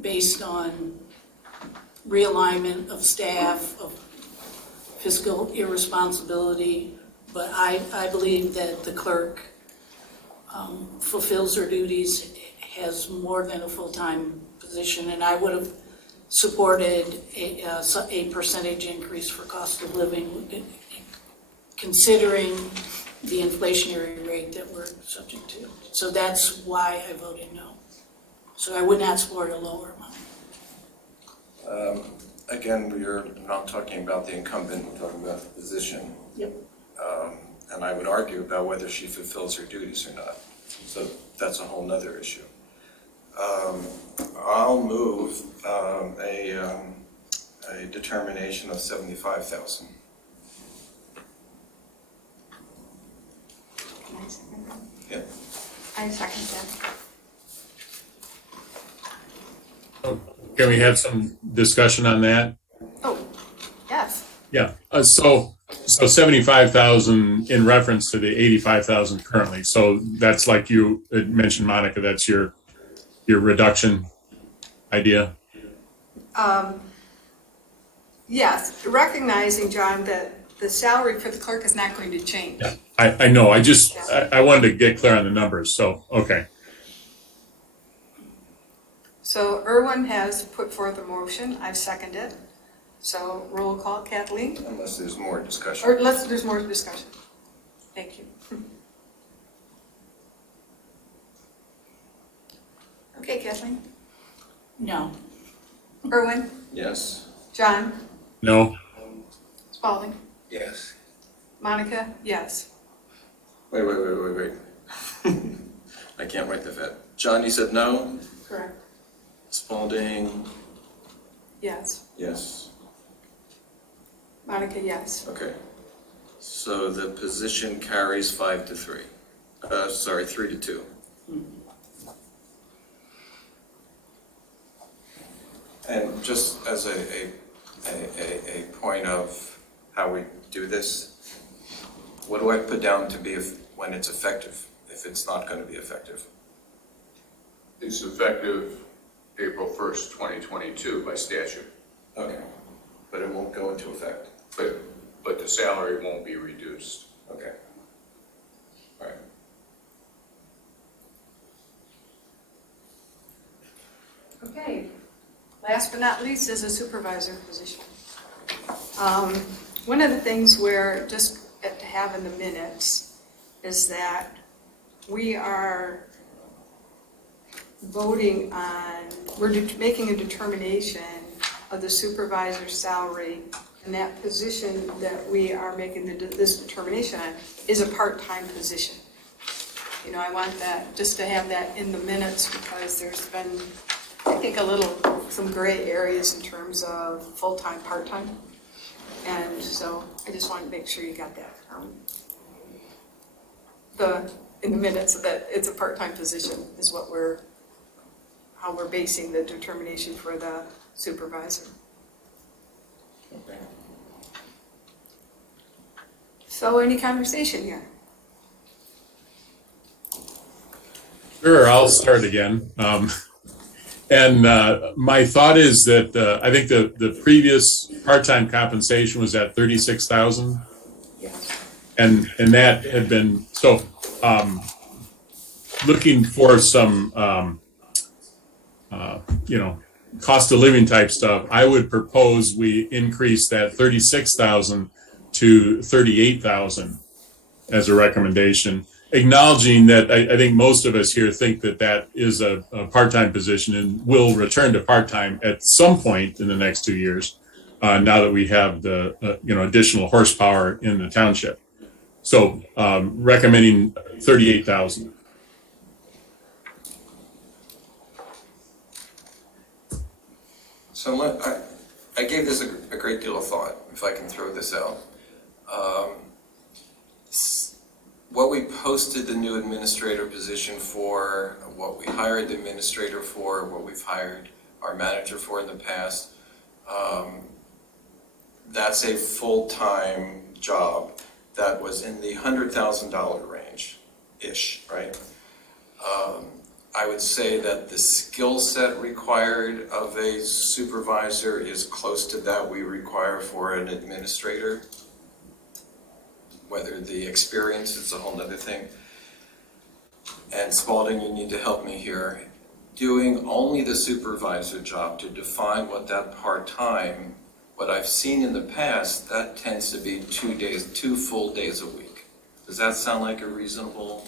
based on realignment of staff, of fiscal irresponsibility, but I believe that the clerk fulfills her duties, has more than a full-time position, and I would have supported a percentage increase for cost of living, considering the inflationary rate that we're subject to. So that's why I voted no. So I would not support a lower amount. Again, we're not talking about the incumbent, we're talking about the position. Yep. And I would argue about whether she fulfills her duties or not. So that's a whole nother issue. I'll move a determination of 75,000. Can I second that? Yeah. I second that. Can we have some discussion on that? Oh, yes. Yeah. So 75,000 in reference to the 85,000 currently. So that's like you had mentioned, Monica. That's your reduction idea. Yes, recognizing, John, that the salary for the clerk is not going to change. Yeah, I know. I wanted to get clear on the numbers. So, okay. So Erwin has put forth a motion. I've seconded it. So roll call, Kathleen. Unless there's more discussion. Or there's more discussion. Thank you. Okay, Kathleen? No. Erwin? Yes. John? No, Spalding? Yes. Monica? Yes. Wait. I can't write the vet. John, you said no? Correct. Spalding, Yes. yes. Monica, yes. Okay. So the position carries 5-3. 3-2. And just as a point of how we do this, what do I put down to be when it's effective, if it's not going to be effective? It's effective April 1st, 2022 by statute, Okay. But it won't go into effect. but the salary won't be reduced. Okay. All right. Okay. Last but not least is a supervisor position. One of the things we're just to have in the minutes is that we are voting on, making a determination of the supervisor's salary, and that position that we are making this determination on is a part-time position. You know, I want that, just to have that in the minutes, because there's been, I think, some gray areas in terms of full-time, part-time. And so I just wanted to make sure you got that. In the minutes, that it's a part-time position is how we're basing the determination for the supervisor. Okay. So any conversation here? sure, I'll start again. And my thought is that I think the previous part-time compensation was at 36,000. Yes. And that had been, so looking for some, cost of living type stuff, I would propose we increase that 36,000 to 38,000 as a recommendation, acknowledging that I think most of us here think that is a part-time position and will return to part-time at some point in the next 2 years, now that we have the additional horsepower in the township. So recommending 38,000. So I gave this a great deal of thought, if I can throw this out. What we posted the new administrator position for, what we hired the administrator for, what we've hired our manager for in the past, that's a full-time job that was in the $100,000 range-ish, right? I would say that the skill set required of a supervisor is close to that we require for an administrator. Whether the experience is a whole nother thing. And Spalding, you need to help me here. Doing only the supervisor job to define what that part-time, what I've seen in the past, that tends to be 2 full days a week. Does that sound like a reasonable,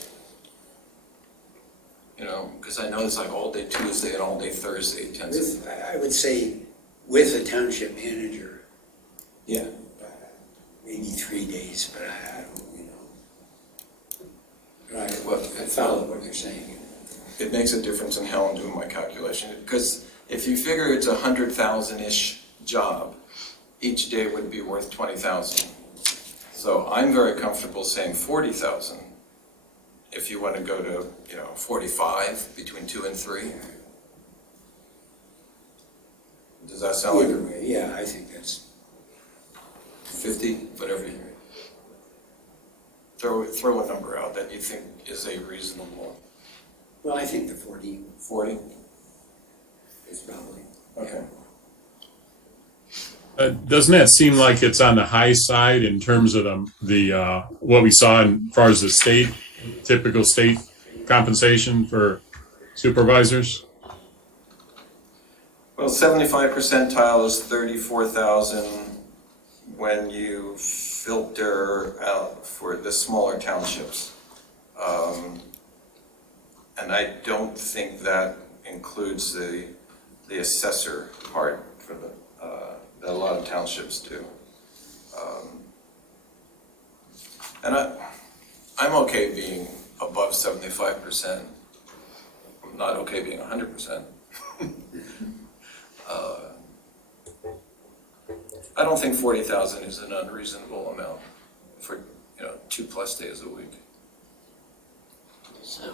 because I know it's like all day Tuesday and all day Thursday tends to. I would say with a township manager, Yeah. maybe 3 days, but I don't, Right, Well, I follow what you're saying. It makes a difference in how I'm doing my calculation, because if you figure it's 100,000-ish job, each day would be worth 20,000. So I'm very comfortable saying 40,000. If you want to go to, 45 between 2 and 3. Does that sound Either like way, yeah, I think that's, 50, whatever you throw a number out that you think is a reasonable. well, I think the 40 40? is probably. Okay. Doesn't that seem like it's on the high side in terms of the what we saw as far as the typical state compensation for supervisors? Well, 75 percentile is 34,000 when you filter out for the smaller townships. And I don't think that, includes the assessor part for that a lot of townships do. And I'm okay being above 75%. I'm not okay being 100%. I don't think 40,000 is an unreasonable amount for 2+ days a week. So,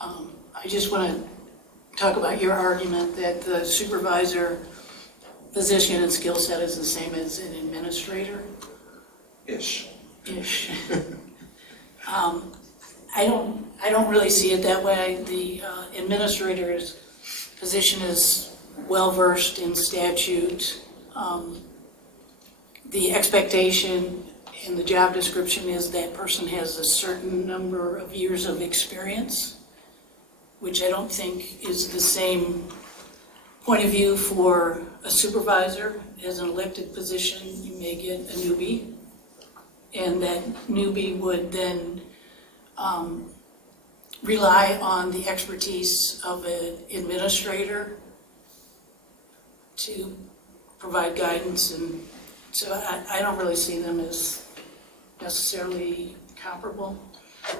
I just want to talk about your argument that the supervisor position and skill set is the same as an administrator. Ish. Ish. I don't really see it that way. The administrator's position is well-versed in statute. The expectation in the job description is that person has a certain number of years of experience, which I don't think is the same point of view for a supervisor. As an elected position, you may get a newbie, and that newbie would then rely on the expertise of an administrator to provide guidance, and so I don't really see them as necessarily comparable.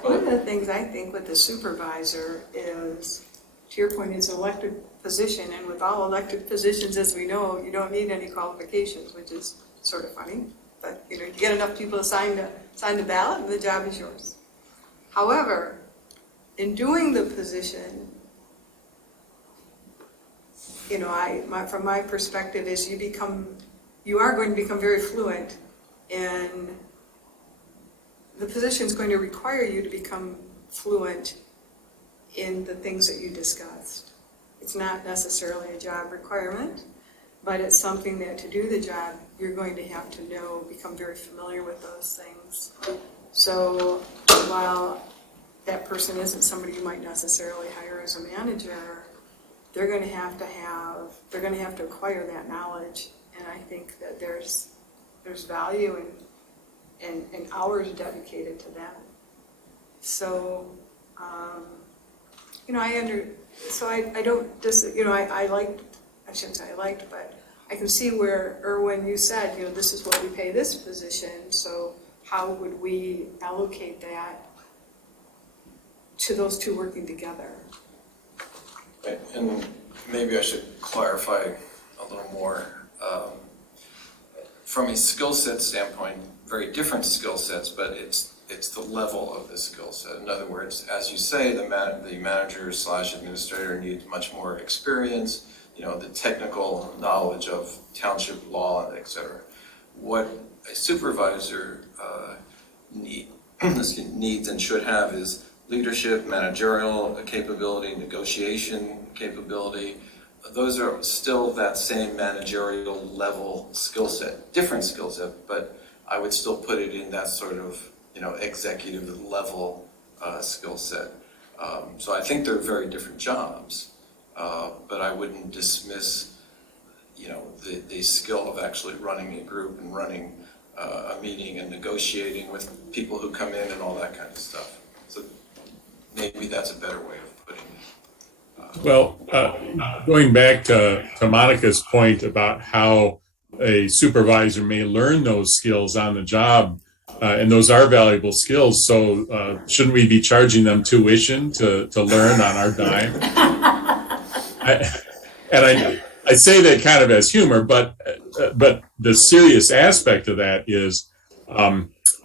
One of the things I think with the supervisor is, to your point, it's an elected position, and with all elected positions, as we know, you don't need any qualifications, which is sort of funny. But you get enough people to sign the ballot, and the job is yours. However, in doing the position, from my perspective, is you are going to become very fluent, and the position is going to require you to become fluent in the things that you discussed. It's not necessarily a job requirement, but it's something that to do the job, you're going to have to become very familiar with those things. So while that person isn't somebody you might necessarily hire as a manager, they're going to have to acquire that knowledge, and I think that there's value in hours dedicated to that. So, I don't I shouldn't say I liked, but I can see where, Erwin, you said, this is what we pay this position, so how would we allocate that to those two working together? Right, and maybe I should clarify a little more. From a skill set standpoint, very different skill sets, but it's the level of the skill set. In other words, as you say, the manager/administrator needs much more experience, the technical knowledge of township law, etc. What a supervisor needs and should have is leadership, managerial capability, negotiation capability. Those are still that same managerial level skill set, different skill set, but I would still put it in that sort of, executive level skill set. So I think they're very different jobs, but I wouldn't dismiss, the skill of actually running a group and running a meeting and negotiating with people who come in and all that kind of stuff. So maybe that's a better way of putting it. Well, going back to Monica's point about how a supervisor may learn those skills on the job, and those are valuable skills. So shouldn't we be charging them tuition to learn on our dime? I say that kind of as humor, but the serious aspect of that is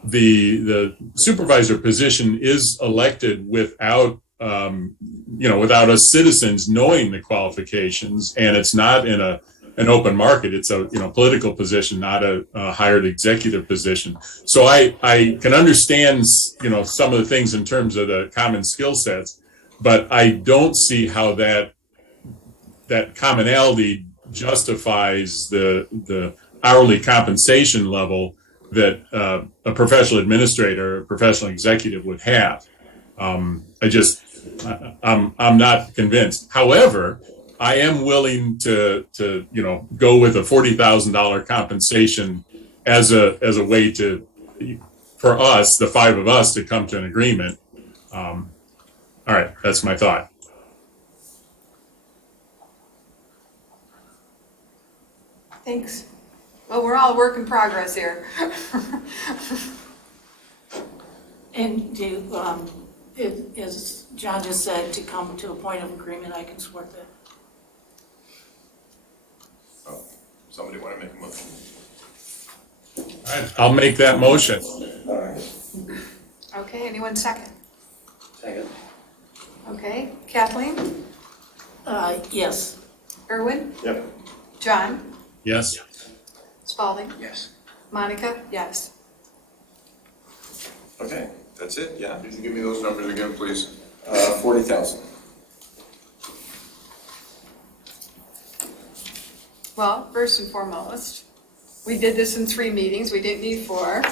the supervisor position is elected without without us citizens knowing the qualifications, and it's not in an open market. It's a political position, not a hired executive position. So I can understand some of the things in terms of the common skill sets, but I don't see how that commonality justifies the hourly compensation level that a professional administrator, a professional executive would have. I'm not convinced. However, I am willing to go with a $40,000 compensation as a way for us, the five of us, to come to an agreement. All right, that's my thought. Thanks. Well, we're all a work in progress here. And as John just said, to come to a point of agreement, I can support that. Oh, somebody want to make a motion? All right, I'll make that motion. All right. Okay, anyone second? Second. Okay, Kathleen? Yes. Erwin? Yep. John? Yes. Spalding? Yes. Monica? Yes. Okay, that's it, yeah. Could you give me those numbers again, please? 40,000. Well, first and foremost, we did this in 3 meetings. We didn't need 4.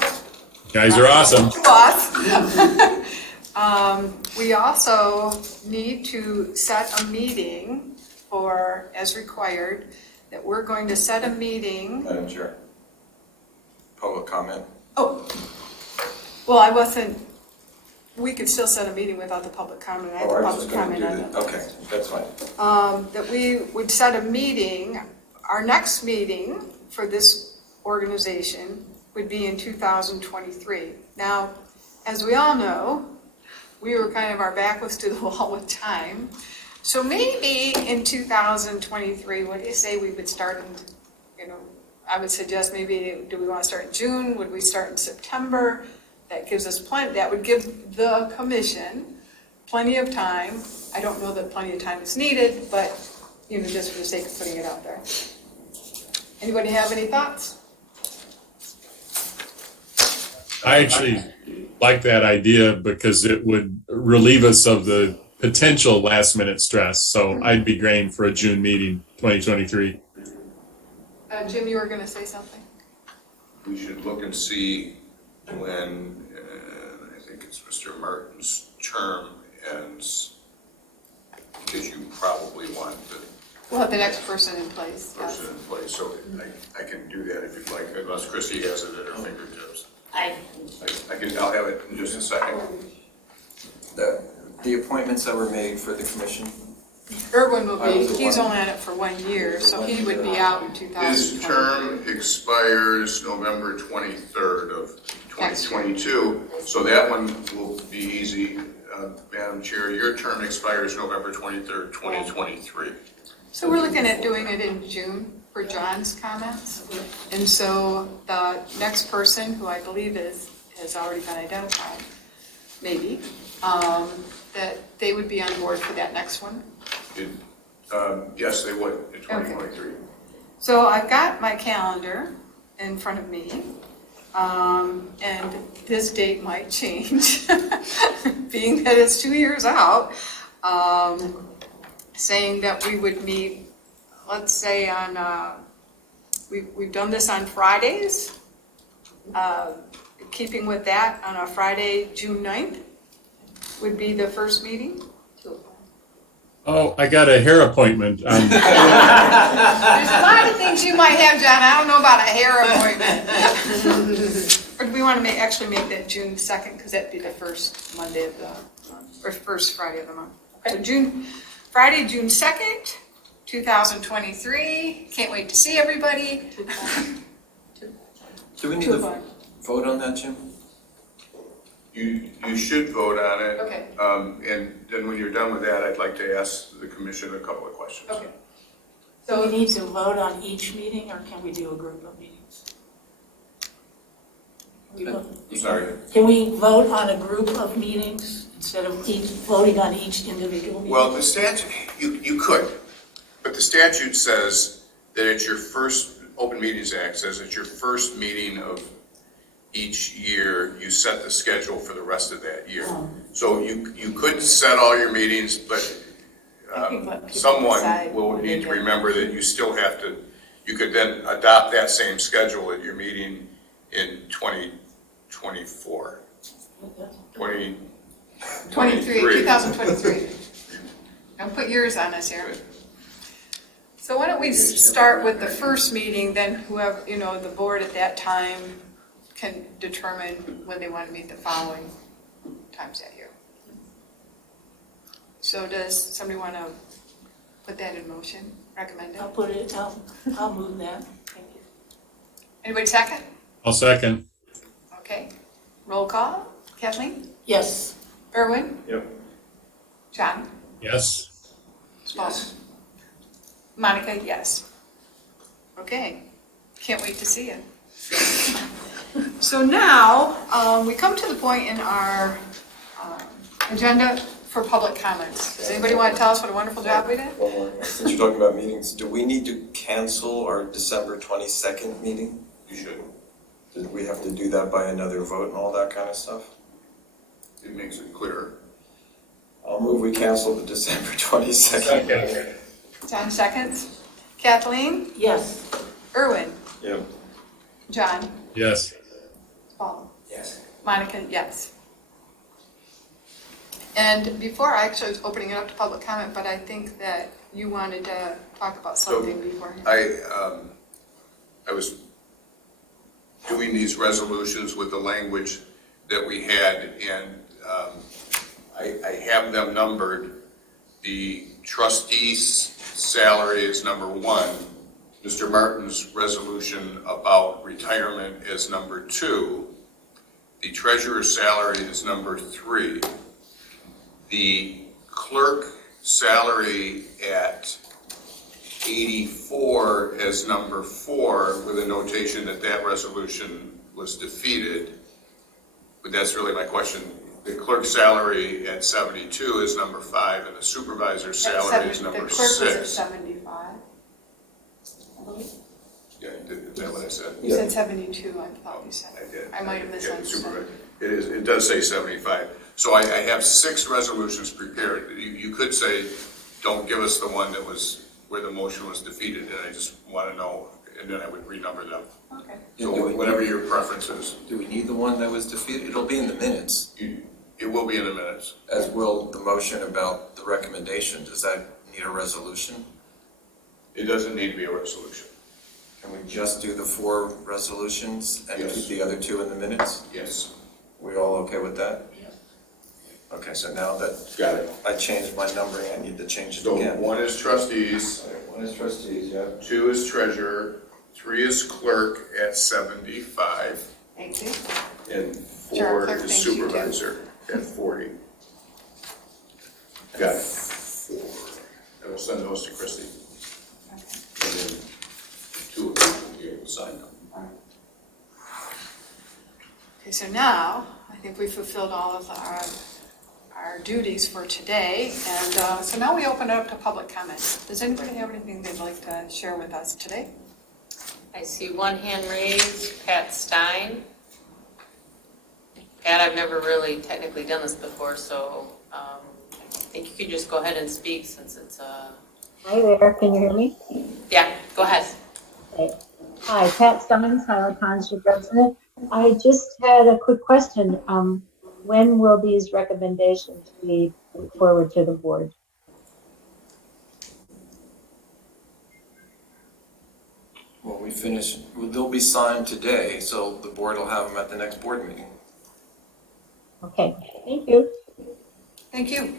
You guys are awesome. Plus, we also need to set a meeting for, as required, that we're going to set a meeting. Madam Chair. Public comment? Oh, well, I wasn't, we could still set a meeting without the public comment. I had the I was public just gonna comment do on that. it. Okay, that's fine. That we would set a meeting, our next meeting for this organization would be in 2023. Now, as we all know, we were kind of, our back was to the wall with time. So maybe in 2023, what do you say we would start in, I would suggest maybe, do we want to start in June? Would we start in September? That gives us plenty, that would give the commission plenty of time. I don't know that plenty of time is needed, but, just for the sake of putting it out there. Anybody have any thoughts? I actually like that idea because it would relieve us of the potential last minute stress. So I'd be game for a June meeting, 2023. Jim, you were going to say something? We should look and see when, I think it's Mr. Martin's term ends, because you probably want the We'll have the next person in place, yes. person in place, so I can do that if you'd like, unless Chrissy has it at her fingertips. I'll have it in just a second. The appointments that were made for the commission, Erwin will I be, was the he's one. only on it for 1 year, so he would be out in 2020. His term expires November 23rd of 2022, so that one will be easy. Madam Chair, your term expires November 23rd, 2023. So we're looking at doing it in June for John's comments. And so the next person, who I believe has already been identified, maybe, that they would be on board for that next one. Yes, they would, in 2023. So I've got my calendar in front of me, and this date might change, being that it's 2 years out, saying that we would meet, let's say on, we've done this on Fridays, keeping with that, on a Friday, June 9th, would be the first meeting. Oh, I got a hair appointment. There's a lot of things you might have, John. I don't know about a hair appointment. Or do we want to actually make that June 2nd, because that'd be the first Monday of the month, or first Friday of the month. So Friday, June 2nd, 2023. Can't wait to see everybody. do we need 2 to o'clock. vote on that, Jim? You should vote on it. Okay. And then when you're done with that, I'd like to ask the commission a couple of questions. Okay. So we need to vote on each meeting, or can we do a group of meetings? Sorry. Can we vote on a group of meetings instead of voting on each individual meeting? Well, the statute, you could, but the statute says that it's your first, Open Meetings Act says it's your first meeting of each year, you set the schedule for the rest of that year. So you could set all your meetings, but someone will need to remember that you still have to, you could then adopt that same schedule at your meeting in 2024. 2023. Now put yours on us here. So why don't we start with the first meeting, then whoever, the board at that time can determine when they want to meet the following times that year. So does somebody want to put that in motion, recommend it? I'll move that. Thank Anybody second? I'll second. Okay. Roll call. Kathleen? Yes. Erwin? Yep. John? Yes. Paul? Monica, yes. Okay. Can't wait to see you. So now, we come to the point in our agenda for public comments. Does anybody want to tell us what a wonderful job we did? One more. Since you're talking about meetings, do we need to cancel our December 22nd meeting? You should. Did we have to do that by another vote and all that kind of stuff? It makes it clearer. I'll move we cancel the December 22nd meeting. John seconds. Kathleen? Yes. Erwin? Yep. John? Yes. Paul? Yes. Monica, yes. And before, I actually was opening it up to public comment, but I think that you wanted to talk about something beforehand. I was doing these resolutions with the language that we had, and I have them numbered. The trustee's salary is number 1. Mr. Martin's resolution about retirement is number 2. The treasurer's salary is number 3. The clerk salary at 84 as number 4, with a notation that that resolution was defeated. But that's really my question. The clerk's salary at 72 is number 5, and the supervisor's salary is number 6. The clerk was at 75. I believe. Yeah, is that what I said? You said 72, I thought you said. I did. I might have Yeah, misunderstood. supervisor. It does say 75. So I have 6 resolutions prepared. You could say, don't give us the one that was, where the motion was defeated, and I just want to know, and then I would renumber them. Okay. So whatever your preference is, Do we need the one that was defeated? It'll be in the minutes, it will be in the minutes. as will the motion about the recommendation. Does that need a resolution? It doesn't need to be a resolution. Can we just do the 4 resolutions and Yes. keep the other 2 in the minutes? Yes. We all okay with that? Okay, so now that Got it. I changed my numbering, I need to change it So again. 1 is trustees, All right, 1 is trustees, yeah. 2 is treasurer, 3 is clerk at 75, Thank you. and Sure, 4 clerk, is thank you, too. supervisor at 40. Got it. 4. I will send those to Christie, and then 2 of them will be able to sign them. Okay, so now, I think we fulfilled all of our duties for today, and so now we open it up to public comment. Does anybody have anything they'd like to share with us today? I see one hand raised, Pat Stein. Pat, I've never really technically done this before, so I think you could just go ahead and speak since it's Hi there, can you hear me? yeah, go ahead. Okay. Hi, Pat Stein, Highland Township resident. I just had a quick question. When will these recommendations be put forward to the board? Well, they'll be signed today, so the board will have them at the next board meeting. Okay, thank you. Thank you.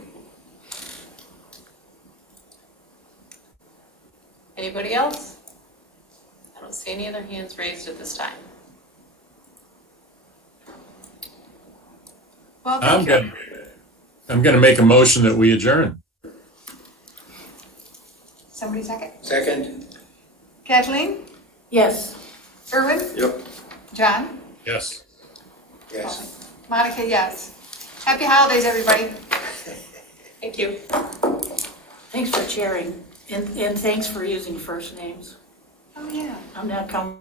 Anybody else? I don't see any other hands raised at this time. Well, I'm thank you. gonna make a motion that we adjourn. Somebody second? Second? Kathleen? Yes. Erwin? Yep. John? Yes. Yes. Monica, yes. Happy holidays, everybody. Thank you. Thanks for sharing, and thanks for using first names. Oh, yeah. I'm not coming